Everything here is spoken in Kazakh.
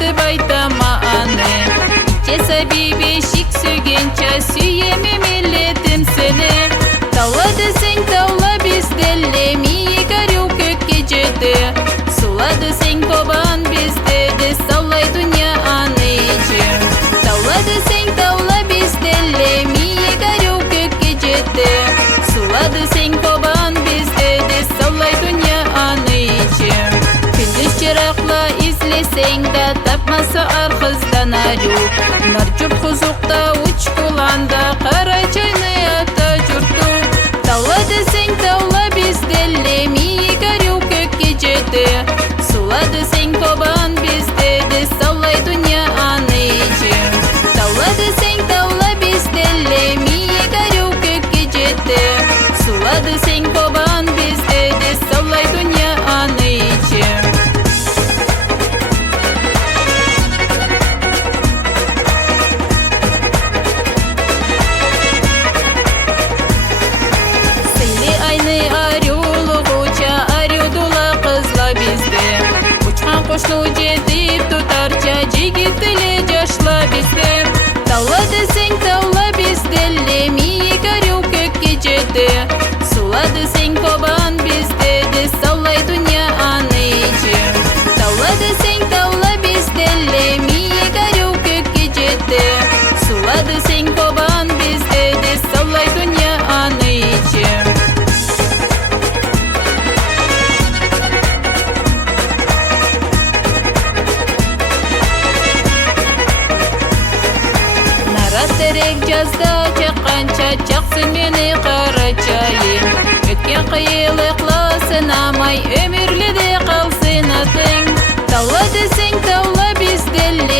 деп айтама аны. Итче бешик сүйгенче сүйеме миллетим сени. Таула десең таула бізделле, мии горю көкке жеті. Сула десең кобан біздеді, саулай дүния аны ичи. Таула десең таула бізделле, мии горю көкке жеті. Сула десең кобан біздеді, саулай дүния аны ичи. Күндіз чырақла излесең да, тапмаса арқыздан арю. Нарчуп хузуқта уч куланда, қара чайны ата жұрту. Таула десең таула бізделле, мии горю көкке жеті. Сула десең кобан біздеді, саулай дүния аны ичи. Таула десең таула бізделле, мии горю көкке жеті. Сула десең кобан біздеді, саулай дүния аны ичи. Qo'shnu jedib tutarcha jigitli jashla bizde. Tavla deseng tavla bizdelli, mii goryu көкке жеті. Suла deseng koban bizdedi, savlay dunya аны ичи. Tavla deseng tavla bizdelli, mii goryu көкке жеті. Suла deseng koban bizdedi, savlay dunya аны ичи. Терек жазда чаққанша, чақсын мені қарачайым. Өткен қиылықла сынамай, өмірлі де қалсын атың. Таула десең таула бізделі,